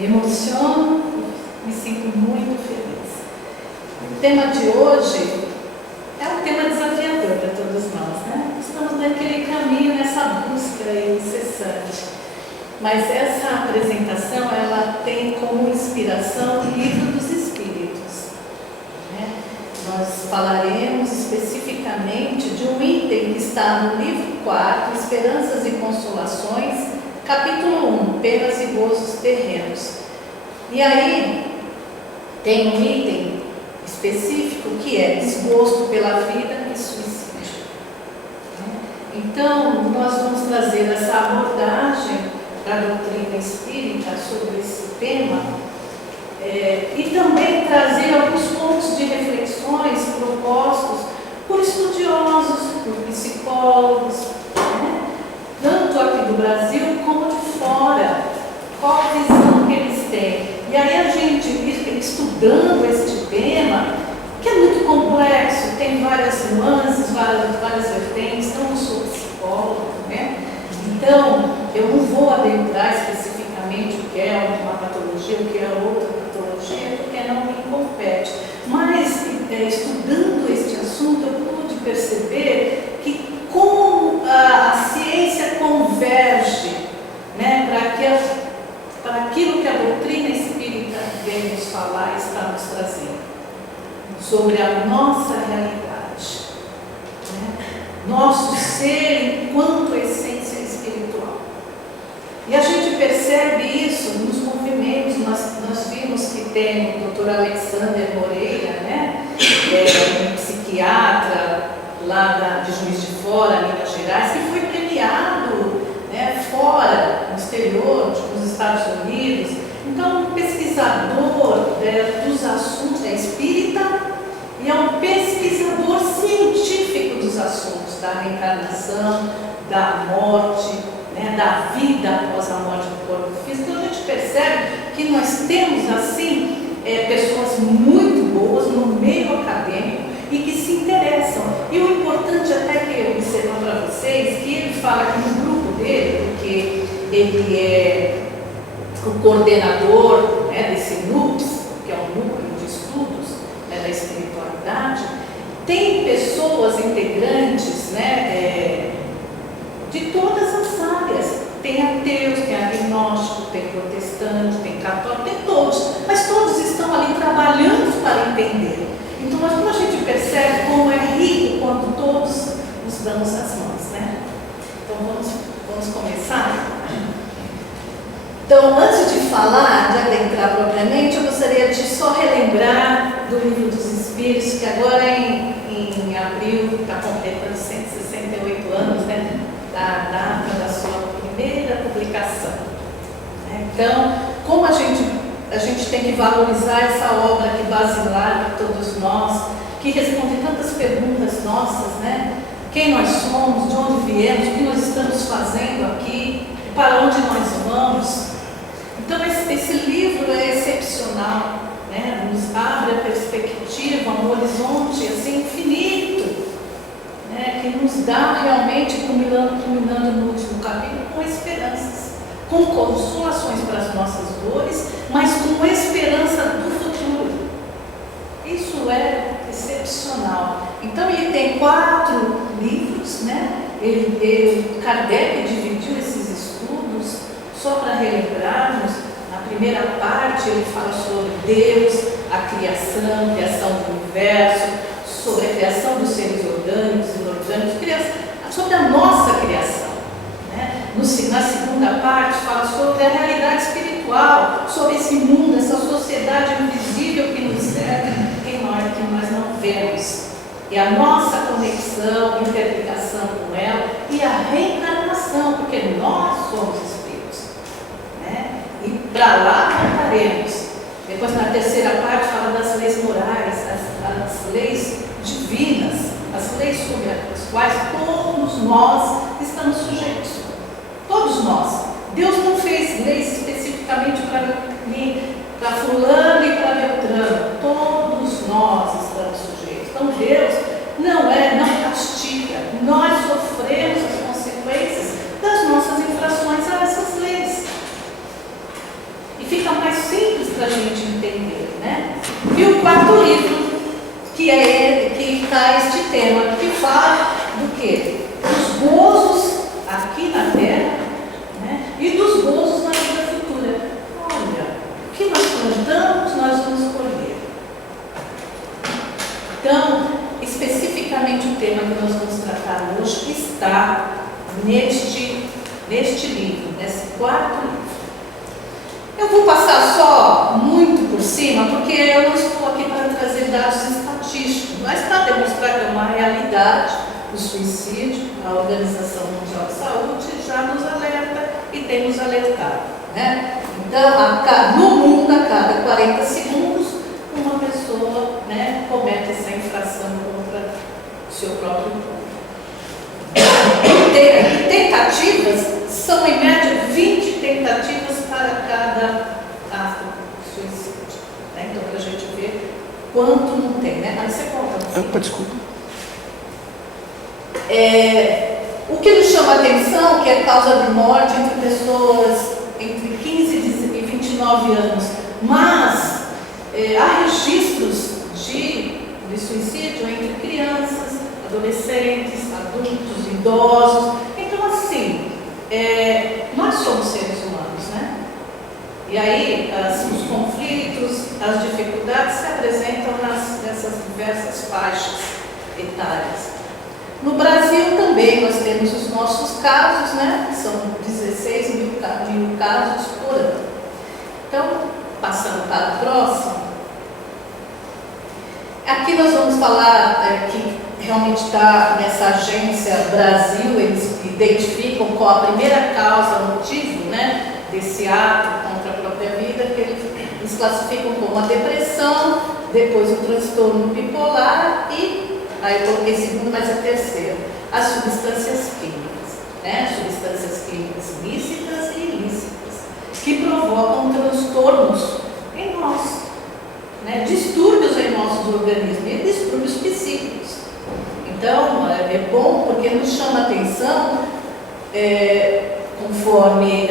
Me emociono, me sinto muito feliz. O tema de hoje é um tema desafiador para todos nós, né? Estamos naquele caminho, nessa busca incessante. Mas essa apresentação, ela tem como inspiração o Livro dos Espíritos, né? Nós falaremos especificamente de um item que está no livro 4, Esperanças e Consolações, capítulo 1, Penas e Gozos Terrenos. E aí tem um item específico que é desgosto pela vida e suicídio. Então, nós vamos trazer essa abordagem da doutrina espírita sobre esse tema e também trazer alguns pontos de reflexões propostos por estudiosos, por psicólogos, né? Tanto aqui do Brasil como de fora, qual a visão que eles têm. E aí a gente, estudando este tema, que é muito complexo, tem várias nuances, várias vertentes, então eu sou psicóloga, né? Então, eu não vou adentrar especificamente o que é uma patologia, o que é outra patologia, porque não me compete. Mas, estudando este assunto, eu pude perceber que como a ciência converge, né, para aquilo que a doutrina espírita vem nos falar e está nos trazendo, sobre a nossa realidade, né? Nosso ser enquanto essência espiritual. E a gente percebe isso nos movimentos. Nós vimos que tem o Dr. Alexander Moreira, né? Um psiquiatra lá de Juiz de Fora, Minas Gerais, que foi premiado, né, fora, no exterior, nos Estados Unidos. Então, um pesquisador dos assuntos, é espírita, e é um pesquisador científico dos assuntos da reencarnação, da morte, né, da vida após a morte do corpo físico. Então a gente percebe que nós temos assim pessoas muito boas no meio acadêmico e que se interessam. E o importante até que eu observo para vocês, que ele fala que no grupo dele, porque ele é o coordenador, né, desse NUPS, que é um núcleo de estudos, né, da espiritualidade, tem pessoas integrantes, né, de todas as áreas. Tem ateus, tem agnóstico, tem protestante, tem católico, tem todos, mas todos estão ali trabalhando para entender. Então, quando a gente percebe como é rico quando todos nos damos as mãos, né? Então, vamos começar? Então, antes de falar, de adentrar propriamente, eu gostaria de só relembrar do Livro dos Espíritos, que agora em abril está completando 168 anos, né, da data da sua primeira publicação. Então, como a gente tem que valorizar essa obra que basilar para todos nós, que responde tantas perguntas nossas, né? Quem nós somos, de onde viemos, o que nós estamos fazendo aqui, para onde nós vamos. Então, esse livro é excepcional, né? Nos abre a perspectiva, um horizonte assim, infinito, né? Que nos dá realmente, culminando no último capítulo, com esperanças, com consolações para as nossas dores, mas com esperança do futuro. Isso é excepcional. Então, ele tem 4 livros, né? Kardec dividiu esses estudos, só para relembrarmos. Na primeira parte ele fala sobre Deus, a criação do universo, sobre a criação dos seres orgânicos e inorgânicos, sobre a nossa criação, né? Na segunda parte fala sobre a realidade espiritual, sobre esse mundo, essa sociedade invisível que nos cerca, que nós não vemos. E a nossa conexão, interligação com ela e a reencarnação, porque nós somos espíritos, né? E para lá voltaremos. Depois, na terceira parte, fala das leis morais, as leis divinas, as leis sobre as quais todos nós estamos sujeitos. Todos nós. Deus não fez leis especificamente para fulano e para Beltrano. Todos nós estamos sujeitos. Então, Deus não castiga. Nós sofremos as consequências das nossas infrações a essas leis. E fica mais simples para a gente entender, né? E o quarto livro, que está este tema, que fala do quê? Dos gozos aqui na Terra, né? E dos gozos na vida futura. Olha, o que nós plantamos, nós vamos colher. Então, especificamente o tema que nós vamos tratar hoje está neste livro, nesse quarto livro. Eu vou passar só muito por cima, porque eu não estou aqui para trazer dados estatísticos, mas para demonstrar que é uma realidade o suicídio. A Organização Mundial de Saúde já nos alerta e tem nos alertado, né? Então, no mundo, a cada 40 segundos, uma pessoa, né, comete essa infração contra o seu próprio corpo. Tentativas são, em média, 20 tentativas para cada ato de suicídio, né? Então, para a gente ver quanto não tem, né? Mas você conta. Desculpa. O que nos chama a atenção, que é a causa de morte entre pessoas entre 15 e 29 anos, mas há registros de suicídio entre crianças, adolescentes, adultos, idosos. Então, assim, nós somos seres humanos, né? E aí, os conflitos, as dificuldades se apresentam nessas diversas faixas etárias. No Brasil também nós temos os nossos casos, né? São 16 mil casos por ano. Então, passando para o próximo, aqui nós vamos falar que realmente está nessa agência Brasil, eles identificam qual a primeira causa, motivo, né, desse ato contra a própria vida, que eles classificam como a depressão, depois o transtorno bipolar e, aí eu coloquei segundo, mas a terceira, as substâncias químicas, né, substâncias químicas lícitas e ilícitas, que provocam transtornos em nós, né, distúrbios em nossos organismos e distúrbios psíquicos. Então, é bom porque nos chama a atenção, conforme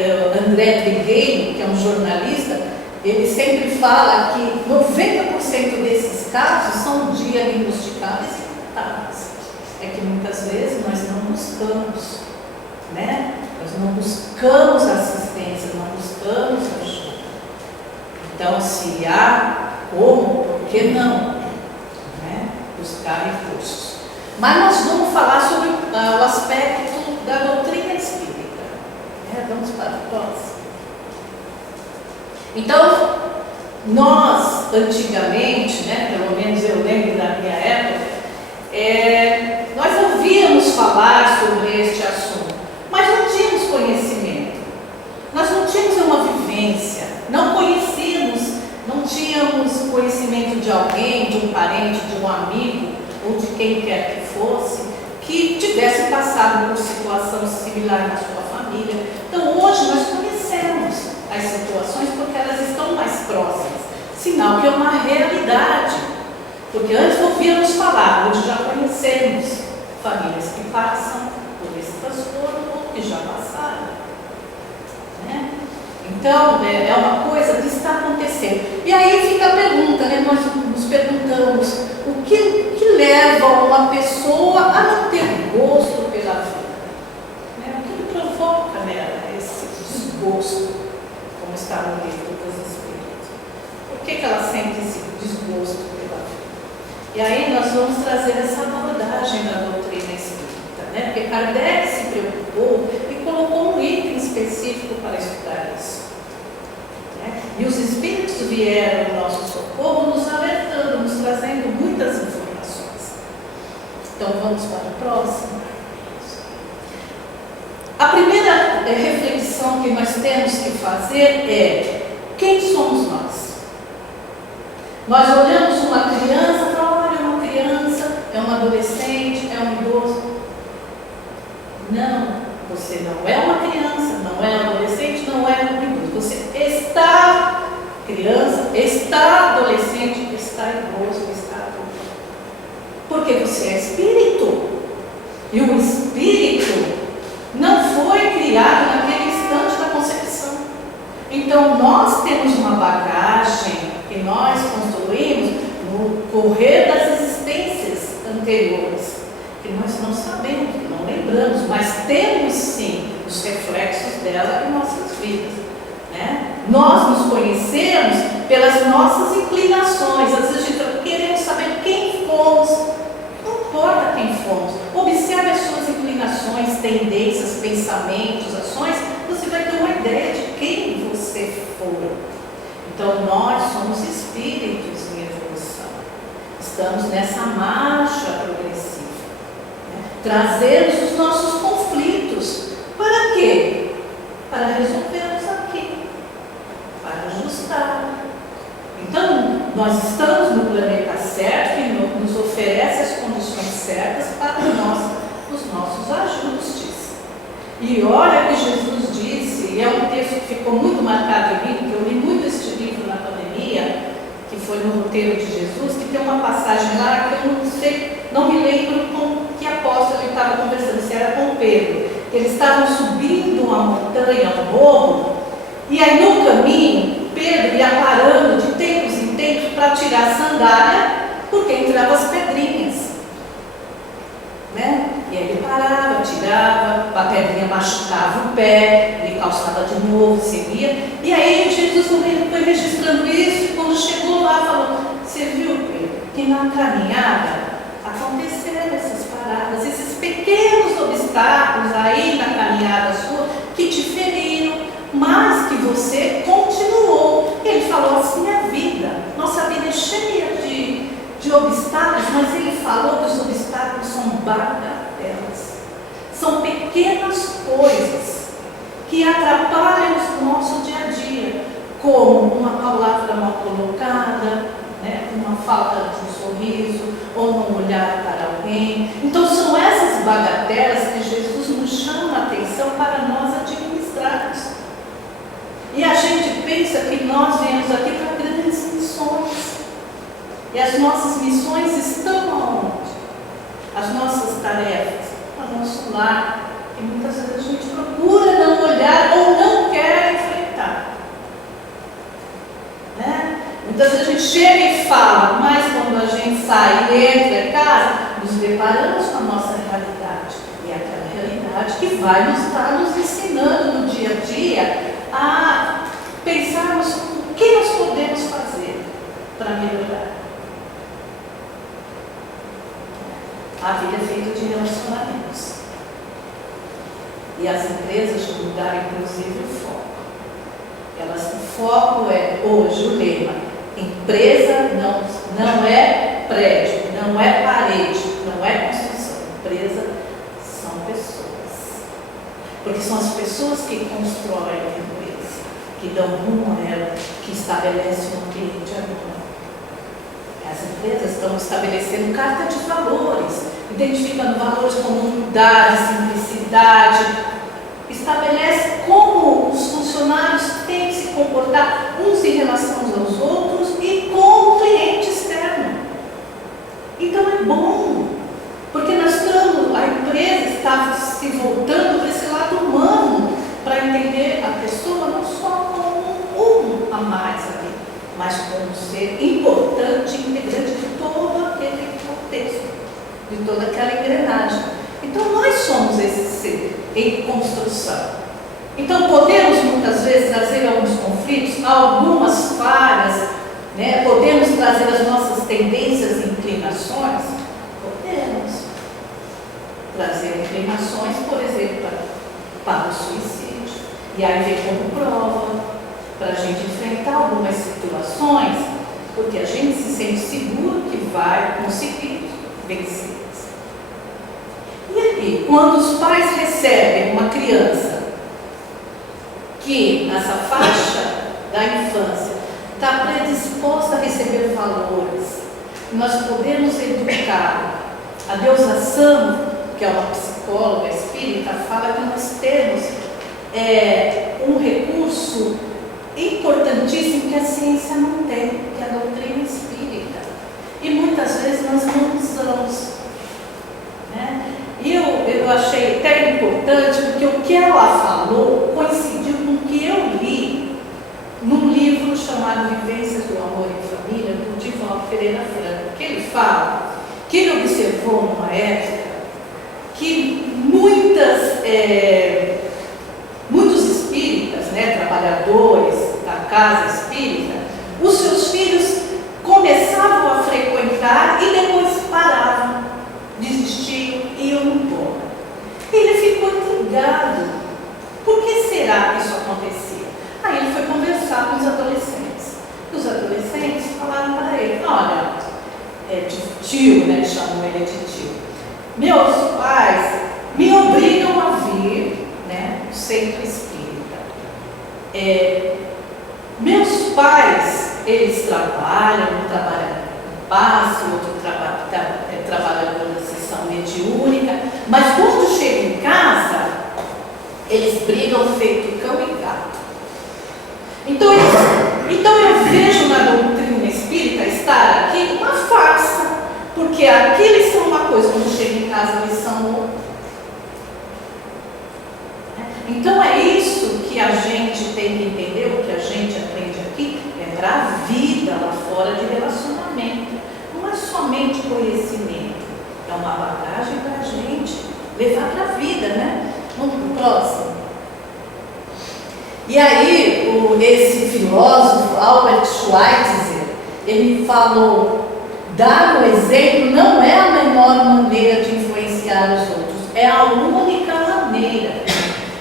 André Trigueiro, que é um jornalista, ele sempre fala que 90% desses casos são diagnosticáveis e tratáveis. É que muitas vezes nós não buscamos, né? Nós não buscamos assistência, não buscamos ajuda. Então, se há como, por que não, né, buscar recursos? Mas nós vamos falar sobre o aspecto da doutrina espírita. Vamos para o próximo. Então, nós, antigamente, né, pelo menos eu lembro da minha época, nós ouvíamos falar sobre este assunto, mas não tínhamos conhecimento. Nós não tínhamos uma vivência, não conhecíamos, não tínhamos conhecimento de alguém, de um parente, de um amigo, ou de quem quer que fosse, que tivesse passado por situação similar na sua família. Então, hoje nós conhecemos as situações porque elas estão mais próximas, sinal que é uma realidade, porque antes ouvíamos falar, hoje já conhecemos famílias que passam por esse transtorno ou que já passaram, né? Então, é uma coisa que está acontecendo. E aí fica a pergunta, né? Nós nos perguntamos o que leva uma pessoa a não ter gosto pela vida, né? O que provoca nela esse desgosto, como está no livro dos Espíritos? Por que ela sente esse desgosto pela vida? E aí nós vamos trazer essa abordagem da doutrina espírita, né? Porque Kardec se preocupou e colocou um item específico para estudar isso, né? E os Espíritos vieram ao nosso socorro, nos alertando, nos trazendo muitas informações. Então vamos para o próximo. A primeira reflexão que nós temos que fazer é: quem somos nós? Nós olhamos uma criança e falamos: olha, é uma criança, é um adolescente, é um idoso. Não, você não é uma criança, não é um adolescente, não é um idoso. Você está criança, está adolescente, está idoso, está adulto. Porque você é espírito. E o espírito não foi criado naquele instante da concepção. Então, Então, nós temos uma bagagem que nós construímos no correr das existências anteriores, que nós não sabemos, não lembramos, mas temos sim os reflexos dela em nossas vidas, né? Nós nos conhecemos pelas nossas inclinações. Às vezes a gente está querendo saber quem fomos. Não importa quem fomos, observe as suas inclinações, tendências, pensamentos, ações, você vai ter uma ideia de quem você for. Então nós somos espíritos em evolução, estamos nessa marcha progressiva, né? Trazemos os nossos conflitos. Para quê? Para resolvermos aqui, para ajustar. Então, nós estamos no planeta certo, que nos oferece as condições certas para os nossos ajustes. E olha que Jesus disse, e é um texto que ficou muito marcado em mim, porque eu li muito este livro na pandemia, que foi no roteiro de Jesus, que tem uma passagem lá que eu não sei, não me lembro com que apóstolo ele estava conversando, se era com Pedro. Eles estavam subindo uma montanha, um morro, e aí no caminho, Pedro ia parando de tempos em tempos para tirar a sandália, porque entravam as pedrinhas, né? E aí ele parava, tirava, a pedrinha machucava o pé, ele calçava de novo, seguia. E aí Jesus foi registrando isso, e quando chegou lá, falou: você viu, Pedro, que na caminhada aconteceram essas paradas, esses pequenos obstáculos aí na caminhada sua, que te feriram, mas que você continuou. Ele falou assim: a vida, nossa vida é cheia de obstáculos, mas ele falou que os obstáculos são bagatelas, são pequenas coisas que atrapalham o nosso dia a dia, como uma palavra mal colocada, né, uma falta de um sorriso, ou não olhar para alguém. Então são essas bagatelas que Jesus nos chama a atenção para nós administrarmos. E a gente pensa que nós viemos aqui para grandes missões. E as nossas missões estão aonde? As nossas tarefas, o nosso lar, que muitas vezes a gente procura não olhar ou não quer enfrentar, né? Muitas vezes a gente chega e fala, mas quando a gente sai e entra em casa, nos deparamos com a nossa realidade. E é aquela realidade que vai nos estar nos ensinando no dia a dia a pensarmos o que nós podemos fazer para melhorar. A vida é feita de relacionamentos. E as empresas mudaram, inclusive, o foco. O foco é, hoje, o lema: empresa não é prédio, não é parede, não é construção. Empresa são pessoas. Porque são as pessoas que constroem a empresa, que dão rumo a ela, que estabelecem um ambiente harmônico. As empresas estão estabelecendo carta de valores, identificando valores como humildade, simplicidade, estabelece como os funcionários têm que se comportar uns em relação aos outros e com o cliente externo. Então é bom, porque a empresa está se voltando para esse lado humano, para entender a pessoa não só como a mais ali, mas como um ser importante, integrante de todo aquele contexto, de toda aquela engrenagem. Então nós somos esse ser em construção. Então podemos muitas vezes trazer alguns conflitos, algumas falhas, né? Podemos trazer as nossas tendências e inclinações? Podemos trazer inclinações, por exemplo, para o suicídio. E aí vem como prova para a gente enfrentar algumas situações, porque a gente se sente seguro que vai conseguir vencer. E aí, quando os pais recebem uma criança que, nessa faixa da infância, está predisposta a receber valores, nós podemos educar. A deusa Sam, que é uma psicóloga espírita, fala que nós temos um recurso importantíssimo que a ciência não tem, que é a doutrina espírita. E muitas vezes nós não usamos, né? E eu achei até importante, porque o que ela falou coincidiu com o que eu li chamado Vivências do Amor em Família, do Divaldo Pereira Franco, que ele fala que ele observou numa época que muitos espíritas, né, trabalhadores da casa espírita, os seus filhos começavam a frequentar e depois paravam, desistiam e iam embora. Ele ficou intrigado. Por que será que isso acontecia? Aí ele foi conversar com os adolescentes. Os adolescentes falaram para ele: olha, tio, né, chamou ele de tio, meus pais me obrigam a vir, né, no centro espírita. Meus pais, eles trabalham, um trabalha no passe, outro trabalha na sessão mediúnica, mas quando chegam em casa, eles brigam feito cão e gato. Então eu vejo na doutrina espírita estar aqui uma farsa, porque aqui eles são uma coisa, quando chegam em casa eles são outra. Então é isso que a gente tem que entender, o que a gente aprende aqui é para a vida lá fora de relacionamento. Não é somente conhecimento, é uma bagagem para a gente levar para a vida, né? Vamos para o próximo. E aí, esse filósofo, Albert Schweitzer, ele falou: dar o exemplo não é a menor maneira de influenciar os outros, é a única maneira.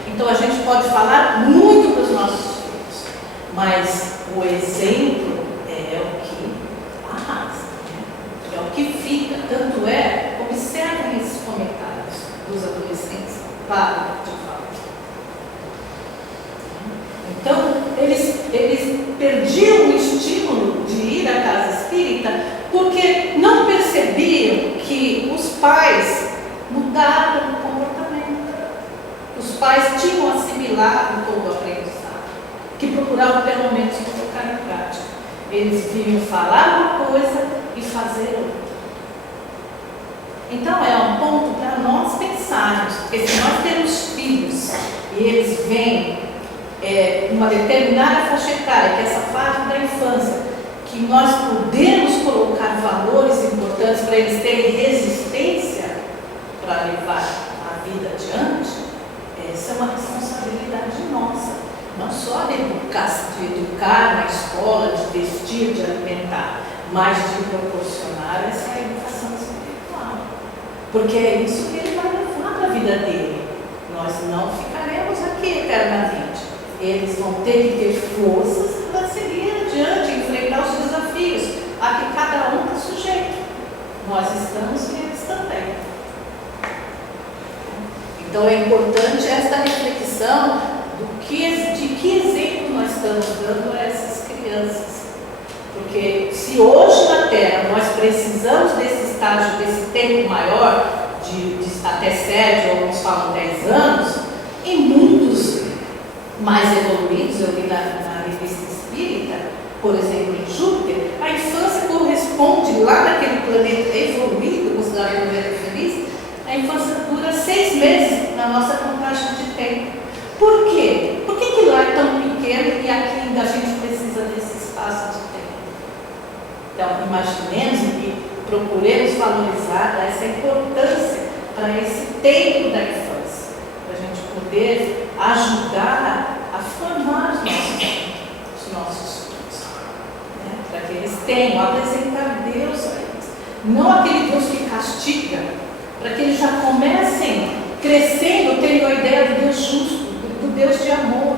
Então a gente pode falar muito para os nossos filhos, mas o exemplo é o que arrasa, né? É o que fica. Tanto é, observem esses comentários dos adolescentes para de falar. Então, eles perdiam o estímulo de ir à casa espírita porque não percebiam que os pais mudaram o comportamento. Os pais tinham assimilado todo o aprendizado, que procuravam pelo menos colocar em prática. Eles vinham falar uma coisa e fazer outra. Então é um ponto para nós pensarmos, porque se nós temos filhos e eles vêm uma determinada faixa etária, que é essa fase da infância, que nós podemos colocar valores importantes para eles terem resistência para levar a vida adiante, essa é uma responsabilidade nossa, não só de educar na escola, de vestir, de alimentar, mas de proporcionar essa educação espiritual, porque é isso que ele vai levar para a vida dele. Nós não ficaremos aqui eternamente. Eles vão ter que ter forças para seguir adiante, enfrentar os desafios a que cada um está sujeito. Nós estamos e eles também. Então é importante esta reflexão de que exemplo nós estamos dando a essas crianças. Porque se hoje na Terra nós precisamos desse estágio, desse tempo maior, de até 7, ou alguns falam 10 anos, em muitos mais evoluídos, eu vi na revista espírita, por exemplo, em Júpiter, a infância corresponde lá naquele planeta evoluído, considerado um planeta feliz, a infância dura 6 meses na nossa contagem de tempo. Por quê? Por que lá é tão pequeno e aqui ainda a gente precisa desse espaço de tempo? Então, imaginemos e procuremos valorizar essa importância para esse tempo da infância, para a gente poder ajudar a formar os nossos filhos, né? Para que eles tenham, apresentar Deus a eles, não aquele Deus que castiga, para que eles já comecem crescendo, tendo a ideia do Deus justo, do Deus de amor,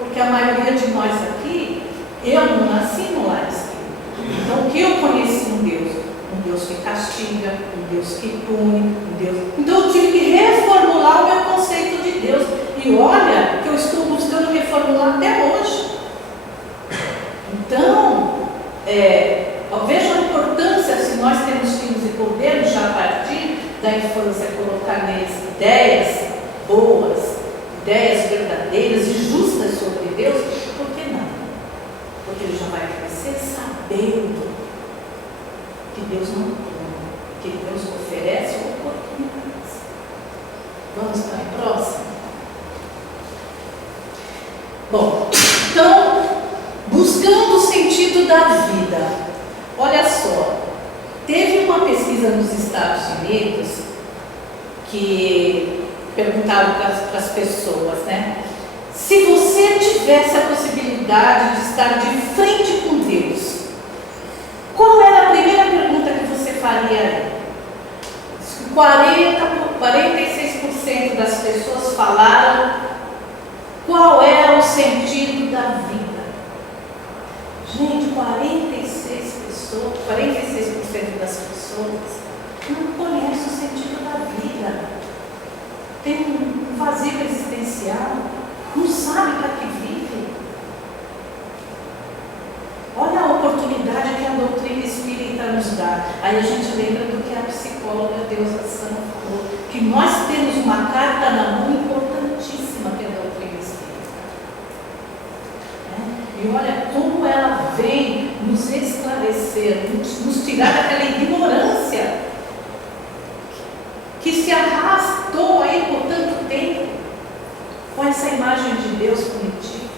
porque a maioria de nós aqui, eu não nasci no lar espírita, então o que eu conheci um Deus que castiga, um Deus que pune, um Deus... Então eu tive que reformular o meu conceito de Deus. E olha que eu estou buscando reformular até hoje. Então, veja a importância, se nós temos filhos e podemos já a partir da infância colocar neles ideias boas, ideias verdadeiras e justas sobre Deus, por que não? Porque ele já vai crescer sabendo que Deus não pune, que Deus oferece oportunidades. Vamos para a próxima? Bom, então, buscando sentir da vida. Olha só, teve uma pesquisa nos Estados Unidos que perguntaram para as pessoas, né? Se você tivesse a possibilidade de estar de frente com Deus, qual era a primeira pergunta que você faria? 46% das pessoas falaram qual era o sentido da vida. Gente, 46% das pessoas não conhecem o sentido da vida. Tem um vazio existencial, não sabe para que vive. Olha a oportunidade que a doutrina espírita nos dá. Aí a gente lembra do que a psicóloga Deusa Sana falou, que nós temos uma carta na mão importantíssima, que é a doutrina espírita. E olha como ela vem nos esclarecer, nos tirar daquela ignorância que se arrastou aí por tanto tempo com essa imagem de Deus comitiva.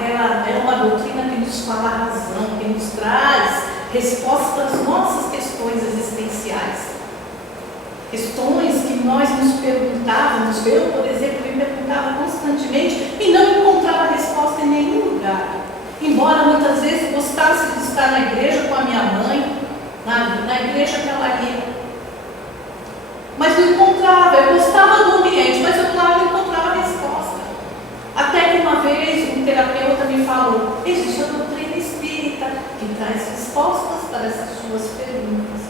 Ela é uma doutrina que nos fala a razão, que nos traz respostas às nossas questões existenciais. Questões que nós nos perguntávamos, eu, por exemplo, me perguntava constantemente e não encontrava resposta em nenhum lugar. Embora muitas vezes gostasse de estar na igreja com a minha mãe, na igreja que ela ia. Mas não encontrava, eu gostava do ambiente, mas eu lá não encontrava resposta. Até que uma vez um terapeuta me falou, existe a doutrina espírita que traz respostas para essas suas perguntas.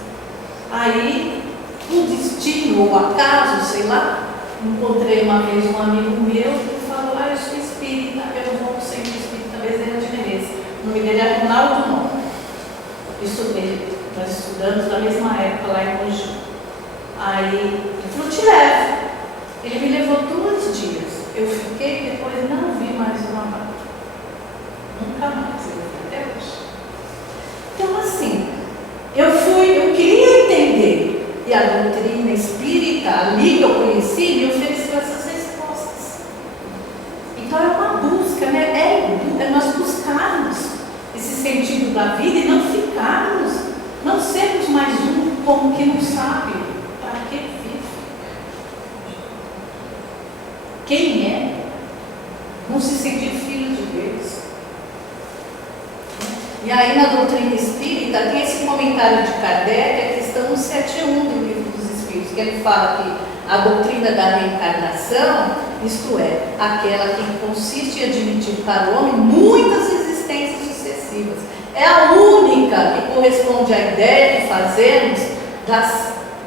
Aí, o destino ou acaso, sei lá, encontrei uma vez um amigo meu que falou, eu sou espírita, eu vou no centro espírita Bezerra de Menezes. O nome dele é Ronaldo Mon. Nós estudamos na mesma época lá em Mogi. Aí ele falou, te levo. Ele me levou 2 dias. Eu fiquei, depois não vi mais uma vaga. Nunca mais, eu vi até hoje. Então assim, eu queria entender. E a doutrina espírita, ali que eu conheci, me ofereceu essas respostas. Então é uma busca, né? É nós buscarmos esse sentido da vida e não ficarmos, não sermos mais um como que não sabe para que vive. Quem é? Não se sentir filho de Deus. E aí na doutrina espírita tem esse comentário de Kardec, a questão 71 do Livro dos Espíritos, que ele fala que a doutrina da reencarnação, isto é, aquela que consiste em admitir para o homem muitas existências sucessivas, é a única que corresponde à ideia que fazemos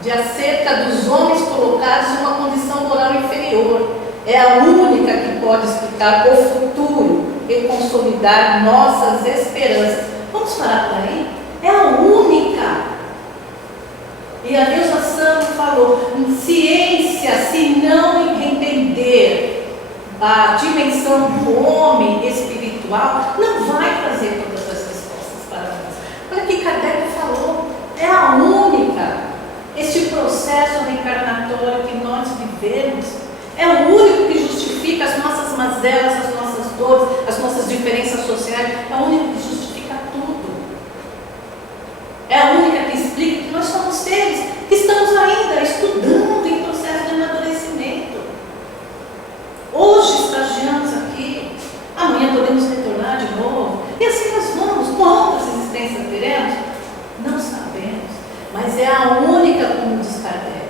de acerca dos homens colocados em uma condição moral inferior. É a única que pode explicar o futuro e consolidar nossas esperanças. Vamos parar por aí? É a única. E a Deusa Sana falou, ciência, se não entender a dimensão do homem espiritual, não vai trazer todas as respostas para nós. Olha que Kardec falou, é a única. Este processo reencarnatório que nós vivemos é o único que justifica as nossas mazelas, as nossas dores, as nossas diferenças sociais. É o único que justifica tudo. É a única que explica que nós somos seres que estamos ainda estudando em processo de amadurecimento. Hoje estagiamos aqui, amanhã podemos retornar de novo. E assim nós vamos. Quantas existências teremos? Não sabemos. Mas é a única, como diz Kardec,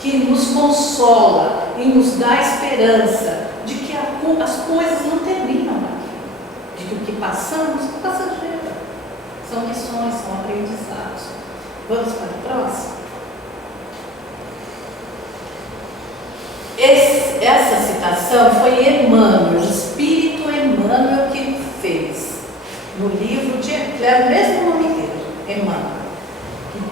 que nos consola e nos dá esperança de que as coisas não terminam aqui, de que o que passamos é passageiro, são lições, são aprendizados. Vamos para o próximo? Essa citação foi Emmanuel, o Espírito Emmanuel que fez no livro de é o mesmo nome dele, Emmanuel.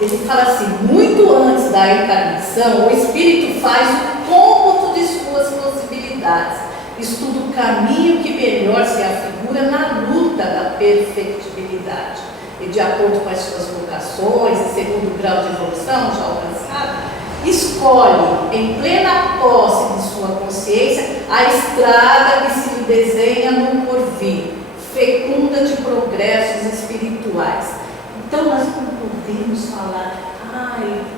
Ele fala assim, muito antes da encarnação, o Espírito faz o cômputo de suas possibilidades, estuda o caminho que melhor se afigura na luta da perfectibilidade. E de acordo com as suas vocações e segundo o grau de evolução já alcançado, escolhe, em plena posse de sua consciência, a estrada que se lhe desenha no porvir, fecunda de progressos espirituais. Então nós não podemos falar,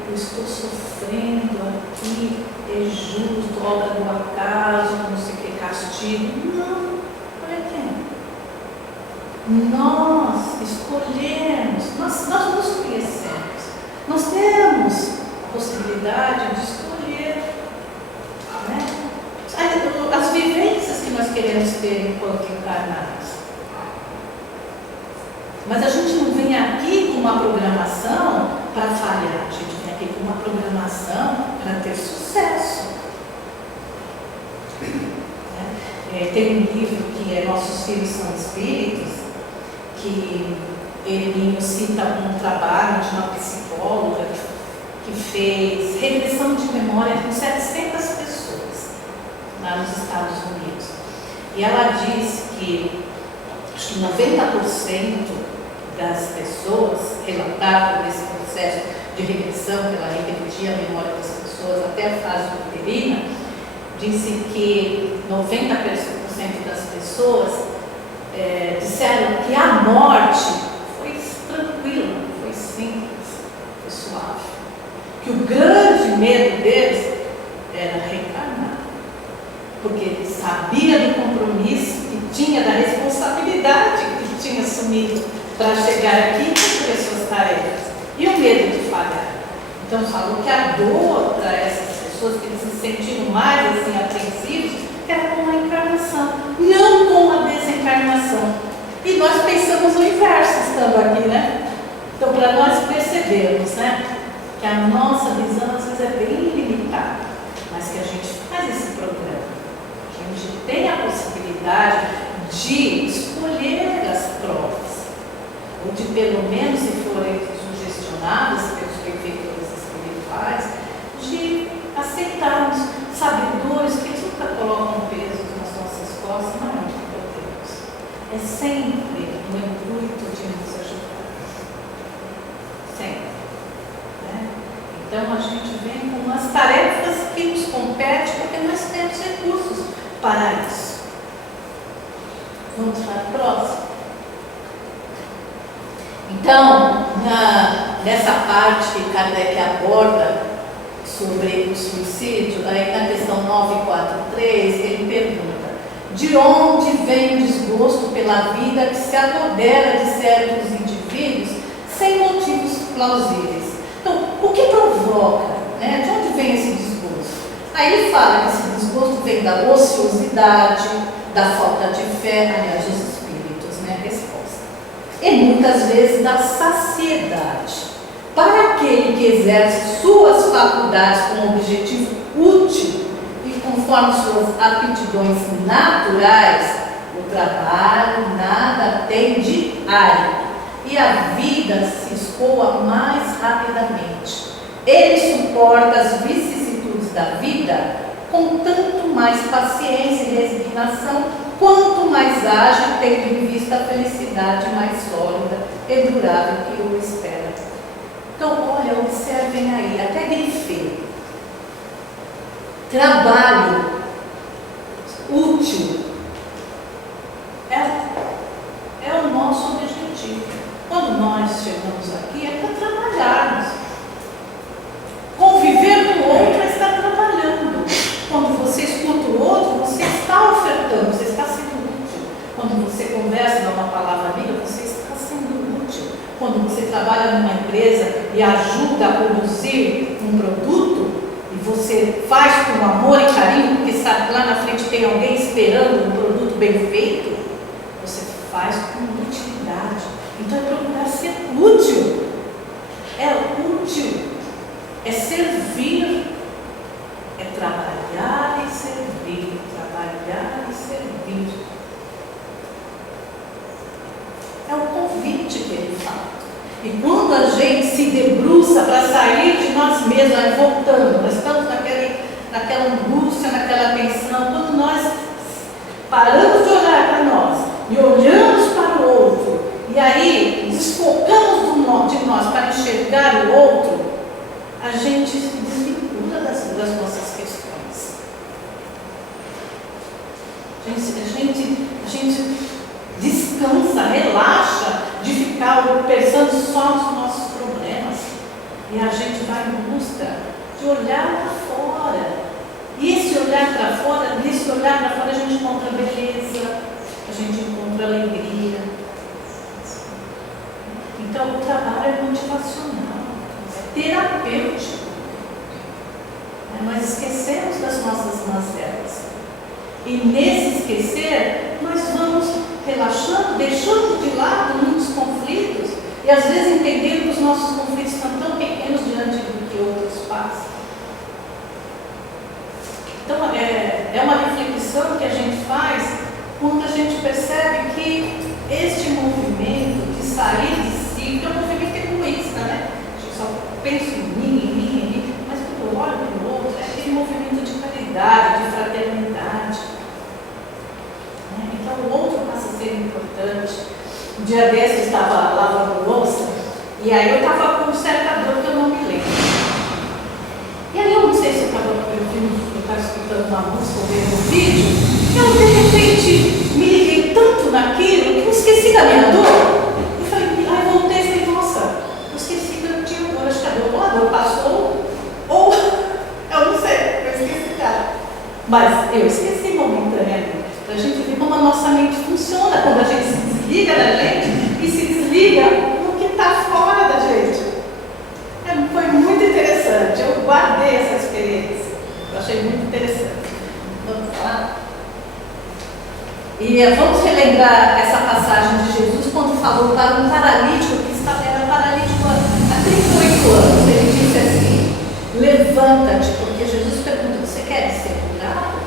eu estou sofrendo aqui, é justo, obra do acaso, não sei o que, castigo. Não, olha quem. Nós escolhemos, nós nos conhecemos, nós temos a possibilidade de escolher, né? As vivências que nós queremos ter enquanto encarnados. Mas a gente não vem aqui com uma programação para falhar, a gente vem aqui com uma programação para ter sucesso. Tem um livro que é Nossos Filhos São Espíritos, que ele cita um trabalho de uma psicóloga que fez regressão de memória com 700 pessoas lá nos Estados Unidos. E ela diz que acho que 90% das pessoas relataram desse processo de regressão, que ela repetia a memória das pessoas até a fase uterina, disse que 90% das pessoas disseram que a morte foi tranquila, foi simples, foi suave. Que o grande medo deles era reencarnar, porque ele sabia do compromisso que tinha, da responsabilidade que tinha assumido para chegar aqui e cumprir suas tarefas. E o medo de falhar. Então falou que a dor para essas pessoas que eles se sentiram mais assim apreensivos era com a encarnação, não com a desencarnação. E nós pensamos no inverso estando aqui, né? Então para nós percebermos, né, que a nossa visão às vezes é bem limitada, mas que a gente faz esse programa, que a gente tem a possibilidade de escolher as provas, ou de pelo menos, se forem sugestionadas pelos benfeitores espirituais, de aceitarmos sabedores que eles nunca colocam peso nas nossas costas, não é que podemos. É sempre no intuito de nos ajudar. Sempre. Né? Então a gente vem com umas tarefas que nos competem, porque nós temos recursos para isso. Vamos para a próxima. Então, nessa parte que Kardec aborda sobre o suicídio, aí na questão 943, ele pergunta: de onde vem o desgosto pela vida que se apodera de certos indivíduos sem motivos plausíveis? Então, o que provoca? Né? De onde vem esse desgosto? Aí ele fala que esse desgosto vem da ociosidade, da falta de fé, aliás, os espíritos, né? Resposta. E muitas vezes da saciedade. Para aquele que exerce suas faculdades com um objetivo útil e conforme suas aptidões naturais, o trabalho nada tem de árido e a vida se escoa mais rapidamente. Ele suporta as vicissitudes da vida com tanto mais paciência e resignação, quanto mais ágil, tendo em vista a felicidade mais sólida e durável que o espera. Então, olha, observem aí, até grifei. Trabalho útil é o nosso objetivo. Quando nós chegamos aqui é para trabalharmos. Conviver com o outro é estar trabalhando. Quando você escuta o outro, você está ofertando, você está sendo útil. Quando você conversa, dá uma palavra amiga, você está sendo útil. Quando você trabalha numa empresa e ajuda a produzir um produto, e você faz com amor e carinho, porque sabe que lá na frente tem alguém esperando um produto bem feito, você faz com utilidade. Então é procurar ser útil. É útil. É servir. É trabalhar e servir. Trabalhar e servir. É o convite que ele fala. E quando a gente se debruça para sair de nós mesmos, aí voltando, nós estamos naquela angústia, naquela tensão, quando nós paramos de olhar para nós e olhamos para o outro, e aí desfocamos de nós para enxergar o outro, a gente se desvincula das nossas questões. A gente descansa só os nossos problemas. E a gente vai em busca de olhar para fora. E esse olhar para fora, nesse olhar para fora a gente encontra beleza, a gente encontra alegria. Então o trabalho é motivacional, é terapêutico. Nós esquecemos das nossas mazelas. E nesse esquecer, nós vamos relaxando, deixando de lado muitos conflitos, e às vezes entendendo que os nossos conflitos estão tão pequenos diante do que outros passam. Então, é uma reflexão que a gente faz quando a gente percebe que este movimento de sair de si, que é um movimento egoísta, né? A gente só pensa em mim, mas quando eu olho para o outro, é aquele movimento de caridade, de fraternidade. Então, o outro passa a ser importante. Um dia desses eu estava lavando louça, e aí eu estava com um certa dor que eu não me lembro. E aí eu não sei se eu estava escutando uma música ou vendo um vídeo, eu de repente me liguei tanto naquilo que eu esqueci da minha dor. Eu falei, aí voltei e falei, nossa, eu esqueci que eu tinha dor, acho que a dor passou, ou eu não sei, eu esqueci dela. Mas eu esqueci momentaneamente. Para a gente ver como a nossa mente funciona quando a gente se desliga da gente e se desliga no que está fora da gente. Foi muito interessante, eu guardei essa experiência, eu achei muito interessante. Vamos falar? E vamos relembrar essa passagem de Jesus quando falou para um paralítico que era paralítico há 38 anos. Ele disse assim: levanta-te, porque Jesus perguntou, você quer ser curado?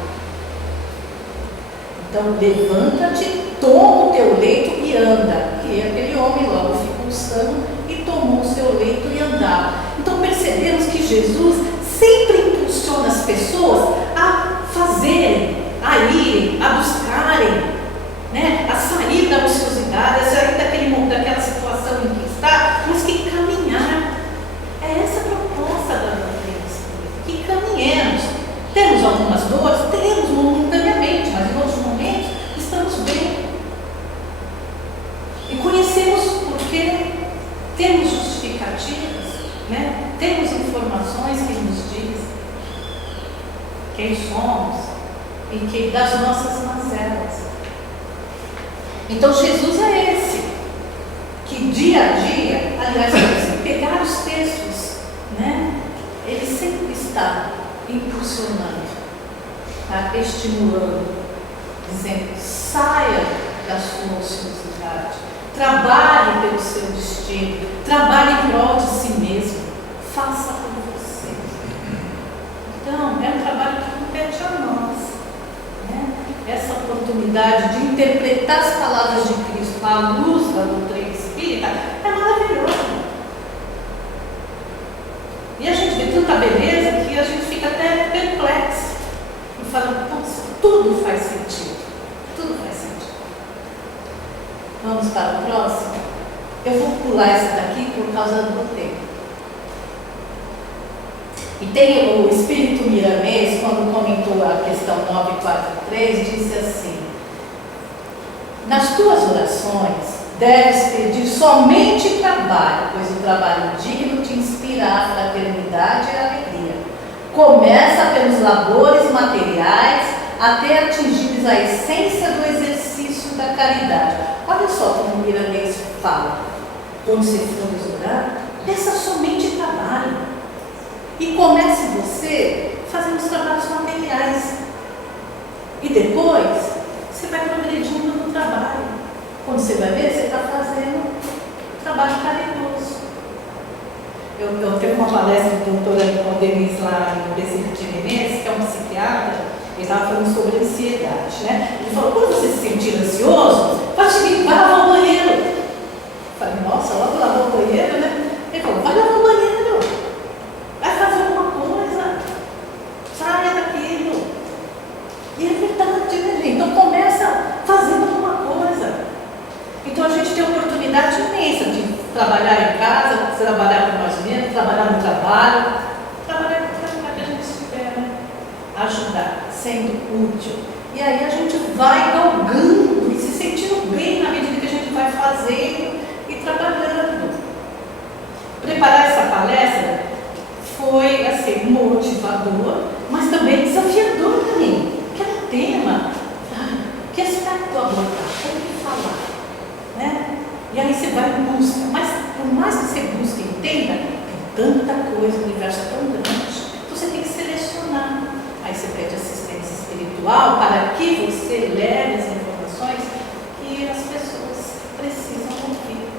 Então levanta-te, toma o teu leito e anda. E aquele homem logo ficou são e tomou o seu leito e andava. Então percebemos que Jesus sempre impulsiona as pessoas a fazerem, a irem, a buscarem, né? A sair da ociosidade, a sair daquela situação em que está, mas que caminhar. É essa a proposta da doutrina espírita, que caminhemos. Temos algumas dores? Temos momentaneamente, mas em outros momentos estamos bem. E conhecemos porque temos justificativas, né? Temos informações que nos dizem quem somos e que das nossas mazelas. Então Jesus é esse que dia a dia, aliás, se pegar os textos, né? Ele sempre está impulsionando, tá? Estimulando, dizendo, saia da sua ociosidade, trabalhe pelo seu destino, trabalhe em prol de si mesmo, faça por você. Então, é um trabalho que compete a nós, né? Essa oportunidade de interpretar as palavras de Cristo à luz da doutrina espírita é maravilhosa. E a gente vê tanta beleza que a gente fica até perplexo e fala, nossa, tudo faz sentido. Tudo faz sentido. Vamos para o próximo? Eu vou pular esse daqui por causa do tempo. E tem o Espírito Miramês, quando comentou a questão 943, disse assim: nas tuas orações deves pedir somente trabalho, pois o trabalho digno te inspira a fraternidade e a alegria. Começa pelos labores materiais até atingires a essência do exercício da caridade. Olha só como o Miramês fala. Quando você for orar, peça somente trabalho. E comece você fazendo os trabalhos materiais. E depois, você vai progredindo no trabalho. Quando você vai ver, você está fazendo trabalho caridoso. Eu tenho uma palestra do doutor Denis lá no Presídio Tirinense, que é um psiquiatra, ele estava falando sobre ansiedade, né? Ele falou, quando você se sentir ansioso, vai lavar o banheiro. Eu falei, nossa, logo lavar o banheiro, né? Ele falou, vai lavar o banheiro. Vai fazer alguma coisa, saia daquilo. E é verdade, né, gente? Então começa fazendo alguma coisa. Então a gente tem a oportunidade imensa de trabalhar em casa, trabalhar com nós mesmos, trabalhar no trabalho, trabalhar com o que a gente estiver, né? Ajudar, sendo útil. E aí a gente vai galgando e se sentindo bem na medida que a gente vai fazendo e trabalhando. preparar essa palestra foi assim, motivador, mas também desafiador para mim. Porque é um tema, que aspecto abordar, como que falar, né? E aí você vai em busca, mas por mais que você busque e entenda, tem tanta coisa, o universo é tão grande, então você tem que selecionar. Aí você pede assistência espiritual para que você leve as informações que as pessoas precisam ouvir,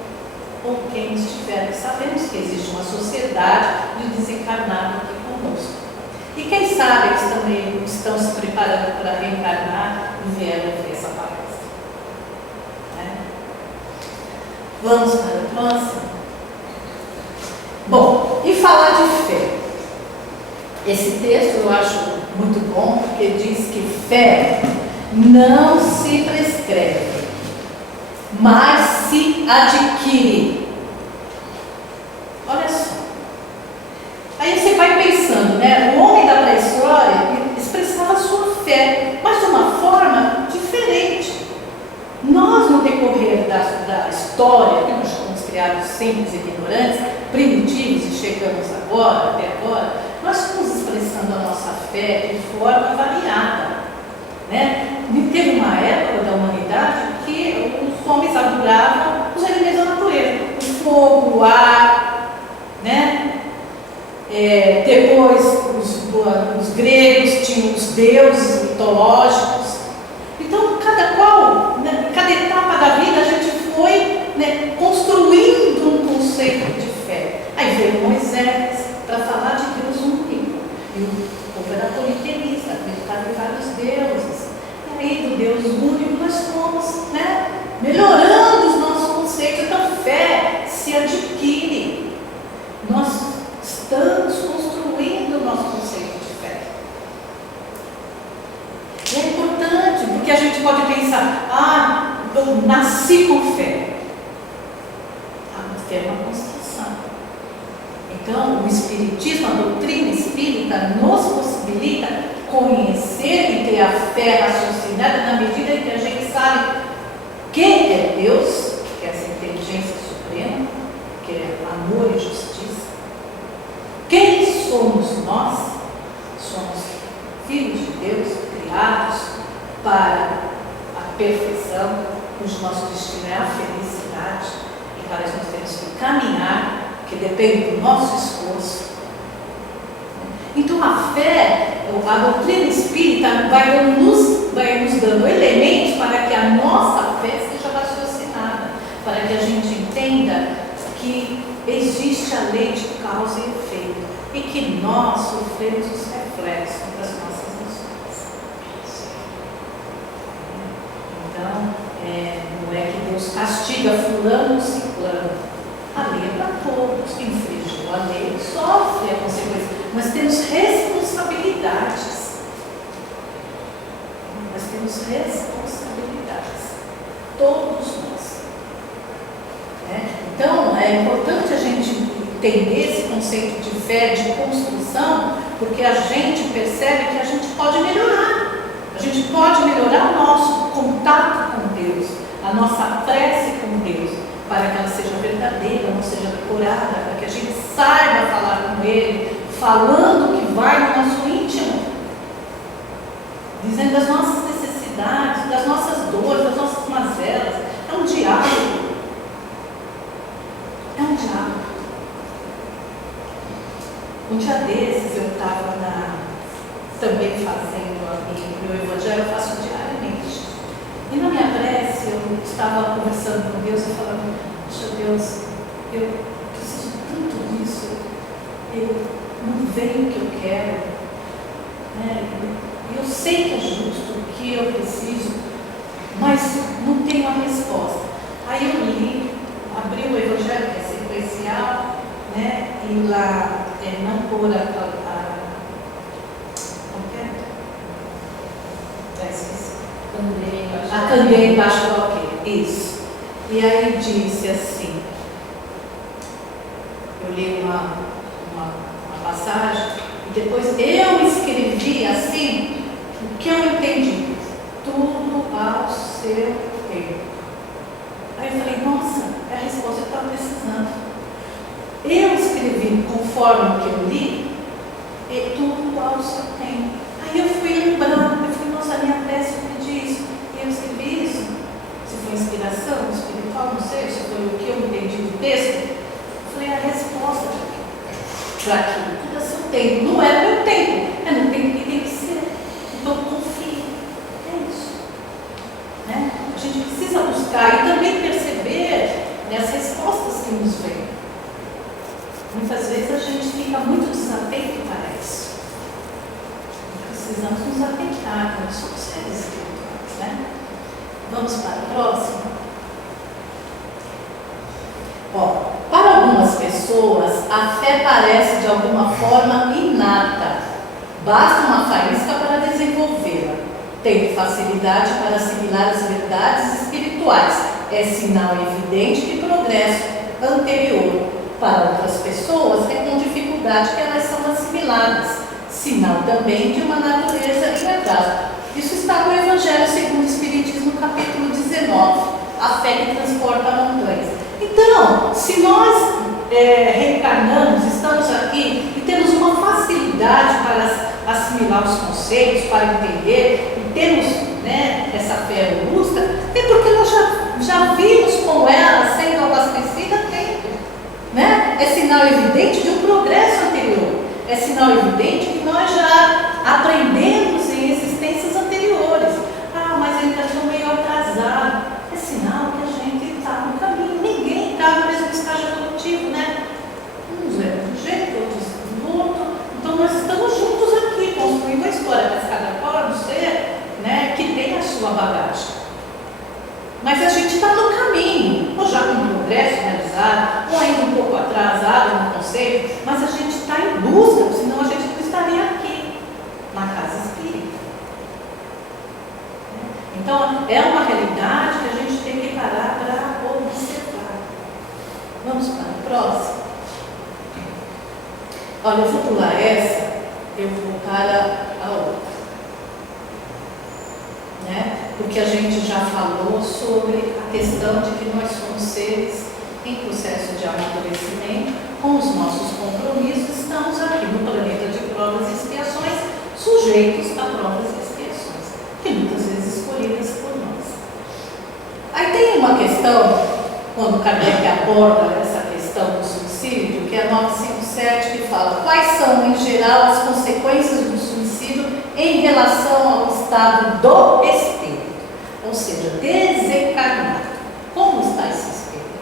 ou quem estiver. Sabemos que existe uma sociedade de desencarnados aqui conosco. E quem sabe eles também estão se preparando para reencarnar e vieram ver essa palestra. Né? Vamos para a próxima? Bom, e falar de fé. Esse texto eu acho muito bom, porque diz que fé não se prescreve, mas se adquire. Olha só. Aí você vai pensando, né? O homem da pré-história expressava a sua fé, mas de uma forma diferente. Nós, no decorrer da história, que nós fomos criados simples e ignorantes, primitivos e chegamos agora, até agora, nós estamos expressando a nossa fé de forma variada. Né? Teve uma época da humanidade que os homens adoravam os elementos da natureza, o fogo, o ar, né? Depois os gregos tinham os deuses mitológicos. Então, cada qual, né, cada etapa da vida, a gente foi, né, construindo um conceito de fé. Aí veio Moisés para falar de Deus único. E o povo era politeísta, acreditava em vários deuses. E aí, do Deus único, nós fomos, né, melhorando os nossos conceitos. Então, fé se adquire. Nós estamos construindo o nosso conceito de fé. E é importante, porque a gente pode pensar, eu nasci com fé. A fé é uma construção. Então, o Espiritismo, a doutrina espírita, nos possibilita conhecer e ter a fé raciocinada na medida em que a gente sabe quem é Deus, que é essa inteligência suprema, que é amor e justiça. Quem somos nós? Somos filhos de Deus, criados para a perfeição, cujo nosso destino é a felicidade, e para isso nós temos que caminhar, que depende do nosso esforço. Então a fé, a doutrina espírita vai nos dando elementos para que a nossa fé seja raciocinada, para que a gente entenda que existe a lei de causa e efeito e que nós sofremos os reflexos das nossas ações. Então, não é que Deus castiga fulano ou ciclano. A lei é para todos. Quem infringiu a lei sofre a consequência. Mas temos responsabilidades. Nós temos responsabilidades. Todos nós. Então, é importante a gente entender esse conceito de fé, de construção, porque a gente percebe que a gente pode melhorar. A gente pode melhorar o nosso contato com Deus, a nossa prece com Deus, para que ela seja verdadeira, não seja decorada, para que a gente saiba falar com Ele, falando o que vai no nosso íntimo, dizendo das nossas necessidades, das nossas dores, das nossas mazelas. É um diálogo. É um diálogo. Um dia desses eu estava também fazendo o meu evangelho, eu faço diariamente. E na minha prece eu estava conversando com Deus e falando, poxa Deus, eu preciso tanto disso, não vem o que eu quero. Eu sei que é justo o que eu preciso, mas não tenho a resposta. Aí eu li, abri o evangelho, que é sequencial, né? E lá não pôr como que é? Já esqueci. A candeia embaixo do alqueire. Isso. E aí disse assim, eu li uma passagem, e depois eu escrevi assim, o que eu entendi? Tudo ao seu tempo. Aí eu falei, nossa, é a resposta que eu estava precisando. Eu escrevi escrevi conforme o que eu li, é tudo ao seu tempo. Aí eu fui lembrando, eu fui, nossa, a minha tese eu pedi isso, e eu escrevi isso. Se foi inspiração espiritual, não sei, se foi o que eu entendi do texto. Eu falei, a resposta para aquilo, tudo a seu tempo. Não é meu tempo, é no tempo que tem que ser. Então confie. É isso. Né? A gente precisa buscar e também perceber as respostas que nos vêm. Muitas vezes a gente fica muito desatento para isso. Precisamos nos atentar, nós somos seres espirituais, né? Vamos para a próxima? Para algumas pessoas, a fé parece de alguma forma inata. Basta uma faísca para desenvolvê-la. Tendo facilidade para assimilar as verdades espirituais. É sinal evidente de progresso anterior. Para outras pessoas, é com dificuldade que elas são assimiladas. Sinal também de uma natureza inegável. Isso está no Evangelho segundo o Espiritismo, capítulo 19. A fé que transporta montanhas. Então, se nós reencarnamos, estamos aqui e temos uma facilidade para assimilar os conceitos, para entender, e temos, né, essa fé robusta, é porque nós já vimos com ela sendo abastecida há tempo. Né? É sinal evidente de um progresso anterior. É sinal evidente que nós já aprendemos em existências anteriores. Mas ainda estou meio atrasado. É sinal que a gente está no caminho. Ninguém está no mesmo estágio evolutivo, né? Uns é de um jeito, outros do outro. Então nós estamos juntos aqui, construindo a história, mas cada qual é um ser, né, que tem a sua bagagem. Mas a gente está no caminho, ou já com progresso realizado, ou ainda um pouco atrasado no conceito, mas a gente está em busca, senão a gente não estaria aqui, na casa espírita. Então, é uma realidade que a gente tem que parar para observar. Vamos para a próxima? Olha, eu vou pular essa, eu vou para a outra. Né? Porque a gente já falou sobre a questão de que nós somos seres em processo de amadurecimento, com os nossos compromissos, estamos aqui no planeta de provas e expiações, sujeitos a provas e expiações, que muitas vezes escolhidas por nós. Aí tem uma questão, quando Kardec aborda essa questão do suicídio, que é a 957, que fala quais são, em geral, as consequências do suicídio em relação ao estado do espírito, ou seja, desencarnado. Como está esse espírito?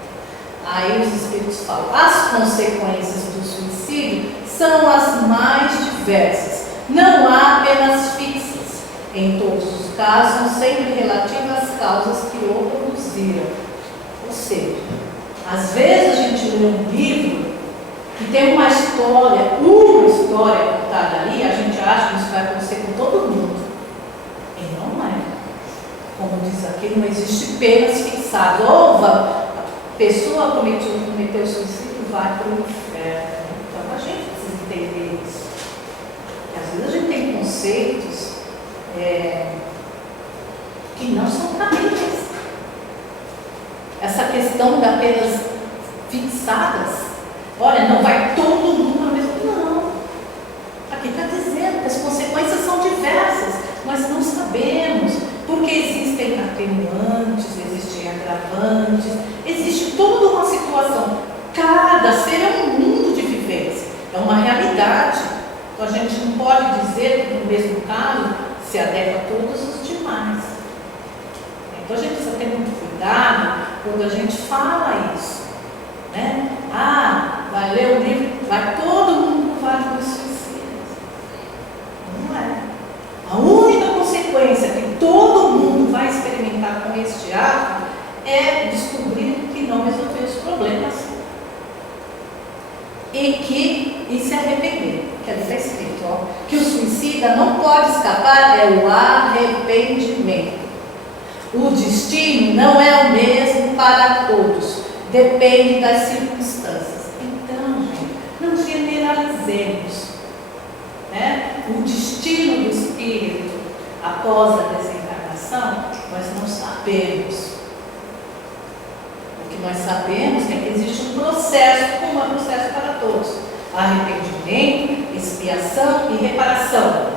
Aí os espíritos falam, as consequências do suicídio são as mais diversas, não há apenas fixas, em todos os casos, sempre relativas às causas que o produziram. Ou seja, às vezes a gente lê um livro que tem uma história contada ali, a gente acha que isso vai acontecer com todo mundo. E não é. Como diz aqui, não existe penas fixadas. Ou a pessoa cometeu suicídio, vai para o inferno. Então a gente precisa entender isso. Porque às vezes a gente tem conceitos que não são cabíveis. Essa questão das penas fixadas. Olha, não vai todo mundo ao mesmo tempo. Não. Aqui está dizendo que as consequências são diversas. Nós não sabemos, porque existem atenuantes, existem agravantes, existe toda uma situação. Cada ser é um mundo de vivência, é uma realidade. Então a gente não pode dizer que no mesmo caso se adequa a todos os demais. Então a gente precisa ter muito cuidado quando a gente fala isso. Né? Vai ler o livro, vai todo mundo para o Vale dos Suicidas. Não é. A única consequência que todo mundo vai experimentar com este ato é descobrir que não resolveu os problemas e se arrepender. Que ali está escrito, que o suicida não pode escapar é o arrependimento. O destino não é o mesmo para todos. Depende das circunstâncias. Então, gente, não generalizemos. Né? O destino do espírito após a desencarnação, nós não sabemos. O que nós sabemos é que existe um processo, como é um processo para todos: arrependimento, expiação e reparação.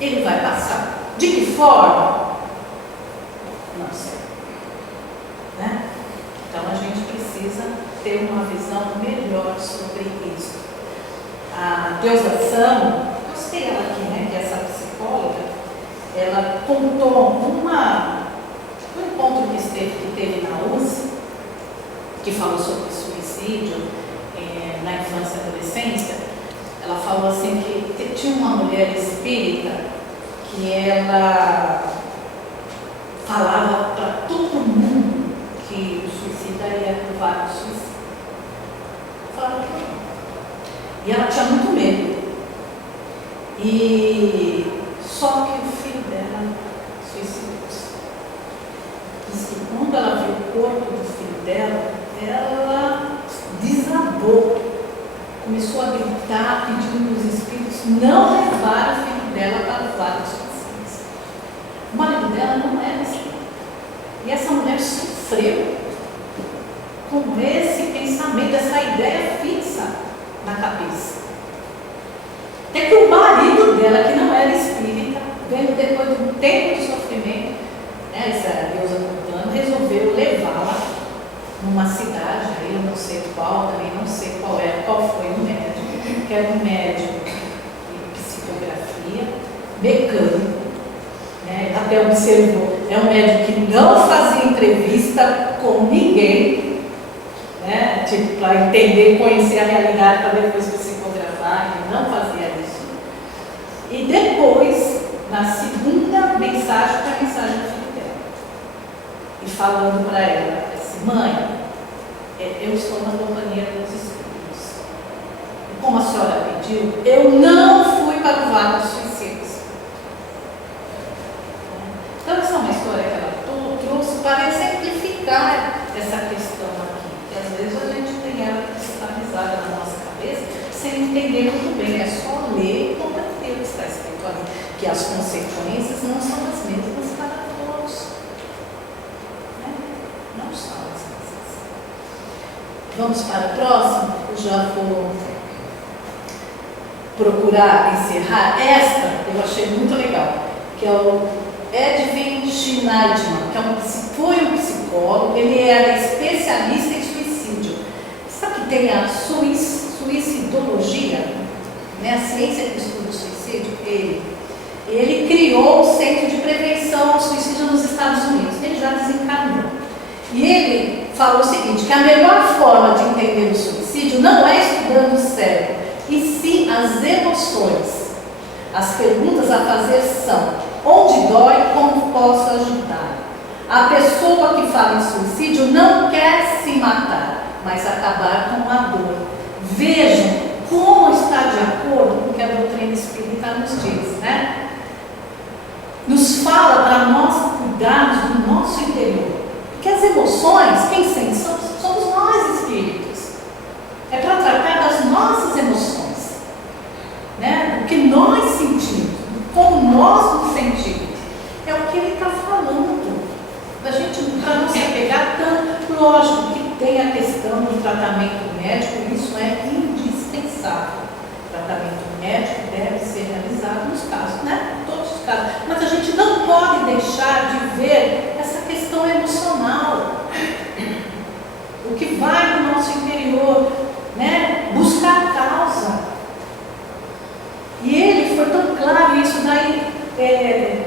Ele vai passar. De que forma? Não sei. Né? Então a gente precisa ter uma visão melhor sobre isso. A Deusa São, eu sei ela aqui, né, que é essa psicóloga, ela contou um encontro que teve na USP, que falou sobre suicídio na infância e adolescência. Ela falou assim que tinha uma mulher espírita que ela falava para todo mundo que o suicida ia por vários suicídios. Falava para todo mundo. E ela tinha muito medo. E só que o filho dela suicidou-se. Diz que quando ela viu o corpo do filho dela, ela desabou. Começou a gritar, pedindo para os espíritos não levar o filho dela para os vários suicídios. O marido dela não era espírita. E essa mulher sofreu com esse pensamento, essa ideia fixa na cabeça. Até que o marido dela, que não era espírita, vendo depois de um tempo de sofrimento, essa era a Deusa contando, resolveu levá-la numa cidade, aí eu não sei qual, também não sei qual foi o médico, que era um médico de psicografia, mecânico, né? Até observou, é um médico que não fazia entrevista com ninguém, né? Tipo, para entender, conhecer a realidade, para depois psicografar, ele não fazia isso. E depois, na segunda mensagem, foi a mensagem do filho dela, e falando para ela assim: mãe, eu estou na companhia dos espíritos. E como a senhora pediu, eu não fui para o vale dos suicídios. Então, essa é uma história que ela trouxe para exemplificar essa questão aqui. Que às vezes a gente tem ela cristalizada na nossa cabeça, sem entender muito bem. É só ler e compreender o que está escrito ali. Que as consequências não são as mesmas para todos. Não são as mesmas. Vamos para o próximo? Eu já vou procurar encerrar. Esta eu achei muito legal, que é o Edwin Schneiderman, que foi um psicólogo. Ele era especialista em suicídio. Sabe que tem a suicidologia, né? A ciência que estuda o suicídio? Ele criou o Centro de Prevenção ao Suicídio nos Estados Unidos. Ele já desencanou. E ele falou o seguinte, que a melhor forma de entender o suicídio não é estudando o cérebro, e sim as emoções. As perguntas a fazer são: onde dói, como posso ajudar? A pessoa que fala em suicídio não quer se matar, mas acabar com a dor. Vejam como está de acordo com o que a doutrina espírita nos diz, né? Nos fala para nós cuidarmos do nosso interior. Porque as emoções, quem sente? Somos nós espíritos. É para tratar das nossas emoções, né? O que nós sentimos, como nós nos sentimos. É o que ele está falando. Da gente, para não se apegar tanto, lógico que tem a questão do tratamento médico, isso é indispensável. O tratamento médico deve ser realizado nos casos, né? Todos os casos. Mas a gente não pode deixar de ver essa questão emocional. O que vai no nosso interior, né? Buscar a causa. E ele foi tão claro, isso daí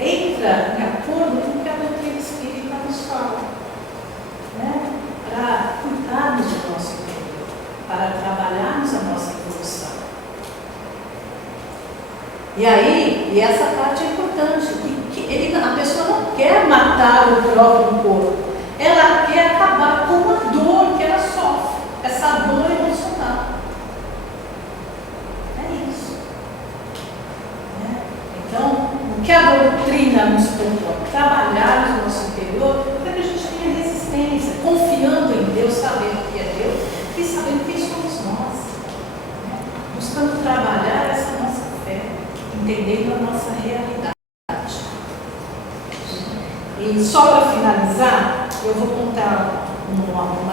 entra em acordo com o que a doutrina espírita nos fala, né? Para cuidarmos do nosso interior, para trabalharmos a nossa evolução. E aí, e essa parte é importante, que a pessoa não quer matar o próprio corpo, ela quer acabar com a dor que ela sofre, essa dor emocional. É isso. Né? Então, o que a doutrina nos propõe? Trabalhar no nosso interior para que a gente tenha resistência, confiando em Deus, sabendo que é Deus e sabendo quem somos nós. Né? Buscando trabalhar essa nossa fé, entendendo a nossa realidade. E só para finalizar,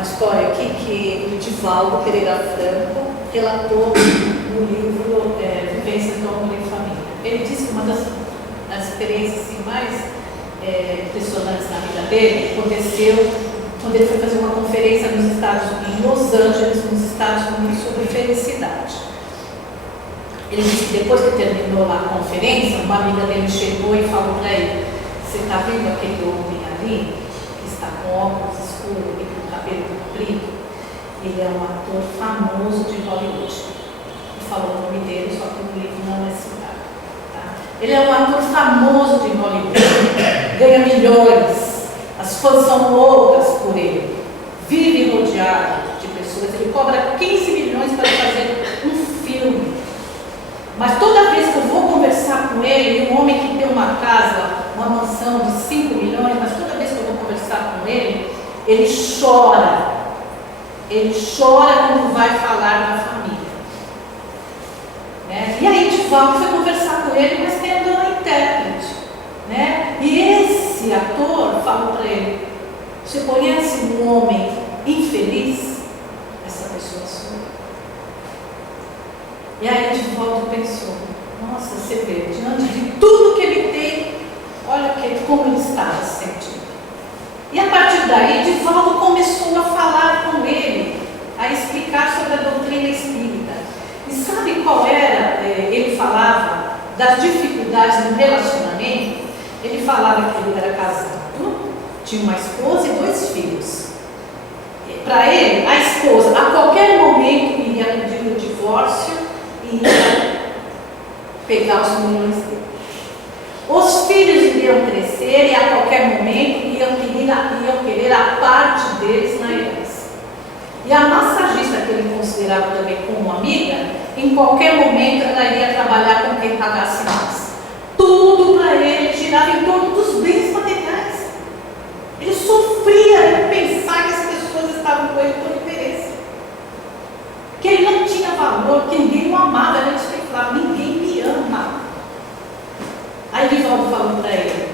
história aqui que o Divaldo Pereira Franco relatou no livro Vivências do Amor em Família. Ele disse que uma das experiências assim, mais impressionantes na vida dele aconteceu quando ele foi fazer uma conferência em Los Angeles, nos Estados Unidos, sobre felicidade. Ele disse que depois que terminou lá a conferência, uma amiga dele chegou e falou para ele: você está vendo aquele homem ali, que está com óculos escuros e com cabelo comprido? Ele é um ator famoso de Hollywood. E falou o nome dele, só que no livro não é citado. Tá? Ele é um ator famoso de Hollywood, ganha milhões, as fãs são loucas por ele, vive rodeado de pessoas, ele cobra 15 milhões para fazer um filme. Mas toda vez que eu vou conversar com ele, um homem que tem uma casa, uma mansão de 5 milhões, mas toda vez que eu vou conversar com ele chora. Ele chora quando vai falar da família. Né? E aí Divaldo foi conversar com ele, mas tendo uma intérprete. Né? E esse ator falou para ele: você conhece um homem infeliz? Essa pessoa sou eu. E aí Divaldo pensou: nossa, você vê, diante de tudo que ele tem, olha como ele estava se sentindo. E a partir daí, Divaldo começou a falar com ele, a explicar sobre a doutrina espírita. E sabe qual era? Ele falava das dificuldades no relacionamento. Ele falava que ele era casado, tinha uma esposa e 2 filhos. Para ele, a esposa, a qualquer momento, iria pedir o divórcio e ia pegar os milhões dele. Os filhos iriam crescer e a qualquer momento iam querer a parte deles na herança. E a massagista, que ele considerava também como amiga, em qualquer momento ela iria trabalhar com quem pagasse mais. Tudo para ele girava em torno dos bens materiais. Ele sofria em pensar que as pessoas estavam com ele por interesse. Que ele não tinha valor, que ninguém o amava. Ele falava: ninguém me ama. Aí Divaldo falou para ele: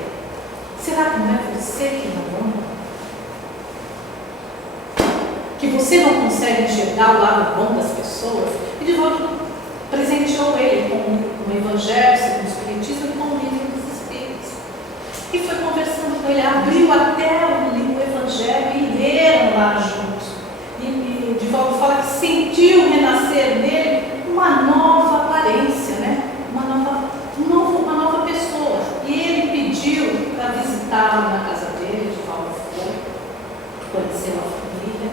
será que não é você que não ama? Que você não consegue enxergar o lado bom das pessoas? E Divaldo presenteou ele com o Evangelho, segundo o Espiritismo, e com o Livro dos Espíritos. E foi conversando com ele, abriu até o Evangelho e leram lá juntos. E Divaldo fala que sentiu renascer nele uma nova aparência, né? Uma nova pessoa. E ele pediu para visitá-lo na casa dele. Divaldo foi, conheceu a família,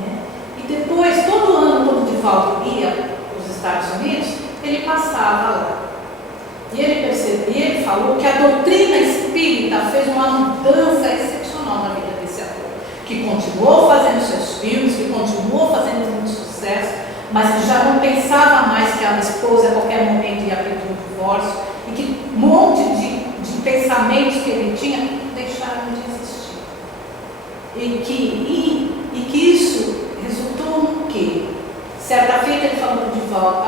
né? E depois, todo ano, quando Divaldo ia para os Estados Unidos, ele passava lá. E ele percebeu, ele falou que a doutrina espírita fez uma mudança excepcional na vida desse ator, que continuou fazendo seus filmes, que continuou fazendo muito sucesso, mas que já não pensava mais que a esposa a qualquer momento ia pedir um divórcio, e que um monte de pensamentos que ele tinha deixaram de existir. E que isso resultou no quê? Certa feita ele falou para o Divaldo: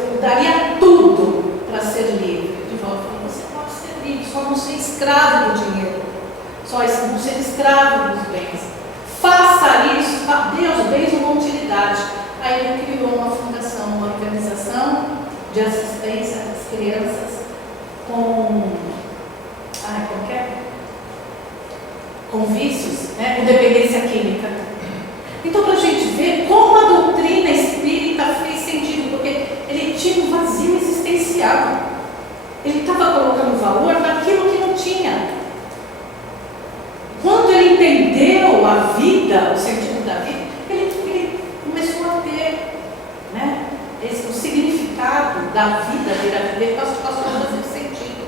eu daria tudo para ser livre. O Divaldo falou: você pode ser livre, só não ser escravo do dinheiro, só não ser escravo dos bens. Faça isso, dê aos bens uma utilidade. Aí ele criou uma fundação, uma organização de assistência às crianças com vícios, né, com dependência química. Então, para a gente ver como a doutrina espírita fez sentido, porque ele tinha um vazio existencial. Ele estava colocando valor naquilo que não tinha. Quando ele entendeu a vida, o sentido da vida, ele começou a ter, né, o significado da vida dele, passou a fazer sentido.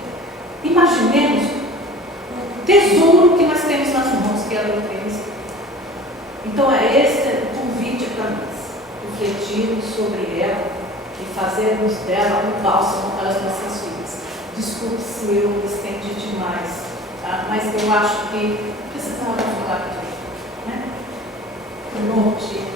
Imaginemos o tesouro que nós temos nas mãos, que é a doutrina espírita. Então, esse é o convite para nós, refletirmos sobre ela e fazermos dela um bálsamo para as nossas vidas. Desculpe se eu me estendi demais, tá? Mas eu acho que precisava falar disso, né? Por um motivo.